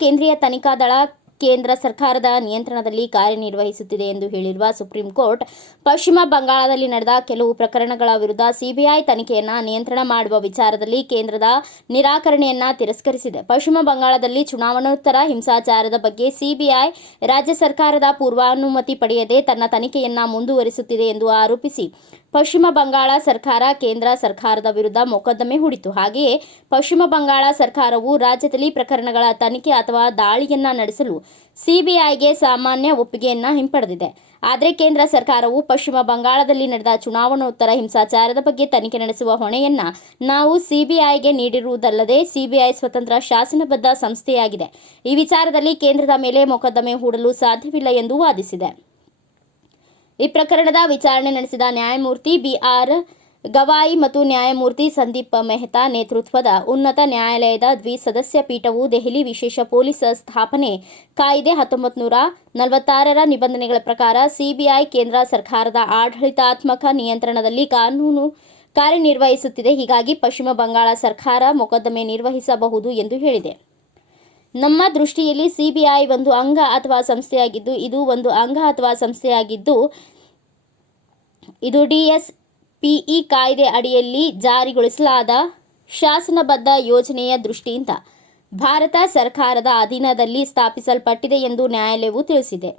ಕೇಂದ್ರೀಯ ತನಿಖಾ ದಳ ಕೇಂದ್ರ ಸರ್ಕಾರದ ನಿಯಂತ್ರಣದಲ್ಲಿ ಕಾರ್ಯನಿರ್ವಹಿಸುತ್ತಿದೆ ಎಂದು ಹೇಳಿರುವ ಸುಪ್ರೀಂ ಕೋರ್ಟ್, ಪಶ್ಚಿಮ ಬಂಗಾಳದಲ್ಲಿ ನಡೆದ ಕೆಲವು ಪ್ರಕರಣಗಳ ವಿರುದ್ಧ ಸಿಬಿಐ ತನಿಖೆಯನ್ನು ನಿಯಂತ್ರಣ ಮಾಡುವ ವಿಚಾರದಲ್ಲಿ ಕೇಂದ್ರದ ನಿರಾಕರಣೆಯನ್ನು ತಿರಸ್ಕರಿಸಿದೆ. ಪಶ್ಚಿಮ ಬಂಗಾಳದಲ್ಲಿ ಚುನಾವಣೋತ್ತರ ಹಿಂಸಾಚಾರದ ಬಗ್ಗೆ ಸಿಬಿಐ ರಾಜ್ಯ ಸರ್ಕಾರದ ಪೂರ್ವಾನುಮತಿ ಪಡೆಯದೆ ತನ್ನ ತನಿಖೆಯನ್ನು ಮುಂದುವರಿಸುತ್ತಿದೆ ಎಂದು ಆರೋಪಿಸಿ ಪಶ್ಚಿಮ ಬಂಗಾಳ ಸರ್ಕಾರ ಕೇಂದ್ರ ಸರ್ಕಾರದ ವಿರುದ್ಧ ಮೊಕದ್ದಮೆ ಹೂಡಿತು. ಹಾಗೆಯೇ ಪಶ್ಚಿಮ ಬಂಗಾಳ ಸರ್ಕಾರವು ರಾಜ್ಯದಲ್ಲಿ ಪ್ರಕರಣಗಳ ತನಿಖೆ ಅಥವಾ ದಾಳಿಯನ್ನು ನಡೆಸಲು ಸಿಬಿಐಗೆ ಸಾಮಾನ್ಯ ಒಪ್ಪಿಗೆಯನ್ನು ಹಿಂಪಡೆದಿದೆ. ಆದರೆ ಕೇಂದ್ರ ಸರ್ಕಾರವು ಪಶ್ಚಿಮ ಬಂಗಾಳದಲ್ಲಿ ನಡೆದ ಚುನಾವಣೋತ್ತರ ಹಿಂಸಾಚಾರದ ಬಗ್ಗೆ ತನಿಖೆ ನಡೆಸುವ ಹೊಣೆಯನ್ನು ನಾವು ಸಿಬಿಐಗೆ ನೀಡಿರುವುದಲ್ಲದೆ ಸಿಬಿಐ ಸ್ವತಂತ್ರ ಶಾಸನಬದ್ಧ ಸಂಸ್ಥೆಯಾಗಿದೆ. ಈ ವಿಚಾರದಲ್ಲಿ ಕೇಂದ್ರದ ಮೇಲೆ ಮೊಕದ್ದಮೆ ಹೂಡಲು ಸಾಧ್ಯವಿಲ್ಲ ಎಂದು ವಾದಿಸಿದೆ. ಈ ಪ್ರಕರಣದ ವಿಚಾರಣೆ ನಡೆಸಿದ ನ್ಯಾಯಮೂರ್ತಿ ಬಿಆರ್ ಗವಾಯಿ ಮತ್ತು ನ್ಯಾಯಮೂರ್ತಿ ಸಂದೀಪ್ ಮೆಹ್ತಾ ನೇತೃತ್ವದ ಉನ್ನತ ನ್ಯಾಯಾಲಯದ ದ್ವಿಸದಸ್ಯ ಪೀಠವು ದೆಹಲಿ ವಿಶೇಷ ಪೊಲೀಸ್ ಸ್ಥಾಪನೆ ಕಾಯ್ದೆ 1946ರ ನಿಬಂಧನೆಗಳ ಪ್ರಕಾರ ಸಿಬಿಐ ಕೇಂದ್ರ ಸರ್ಕಾರದ ಆಡಳಿತಾತ್ಮಕ ನಿಯಂತ್ರಣದಲ್ಲಿ ಕಾರ್ಯನಿರ್ವಹಿಸುತ್ತಿದೆ. ಹೀಗಾಗಿ ಪಶ್ಚಿಮ ಬಂಗಾಳ ಸರ್ಕಾರ ಮೊಕದ್ದಮೆ ನಿರ್ವಹಿಸಬಹುದು ಎಂದು ಹೇಳಿದೆ. ನಮ್ಮ ದೃಷ್ಟಿಯಲ್ಲಿ ಸಿಬಿಐ ಒಂದು ಅಂಗ ಅಥವಾ ಸಂಸ್ಥೆಯಾಗಿದ್ದು, ಇದು ಡಿಎಸ್ಪಿಇ ಕಾಯ್ದೆ ಅಡಿಯಲ್ಲಿ ಜಾರಿಗೊಳಿಸಲಾದ ಶಾಸನಬದ್ಧ ಯೋಜನೆಯ ದೃಷ್ಟಿಯಿಂದ ಭಾರತ ಸರ್ಕಾರದ ಅಧೀನದಲ್ಲಿ ಸ್ಥಾಪಿಸಲ್ಪಟ್ಟಿದೆ ಎಂದು ನ್ಯಾಯಾಲಯವು ತಿಳಿಸಿದೆ.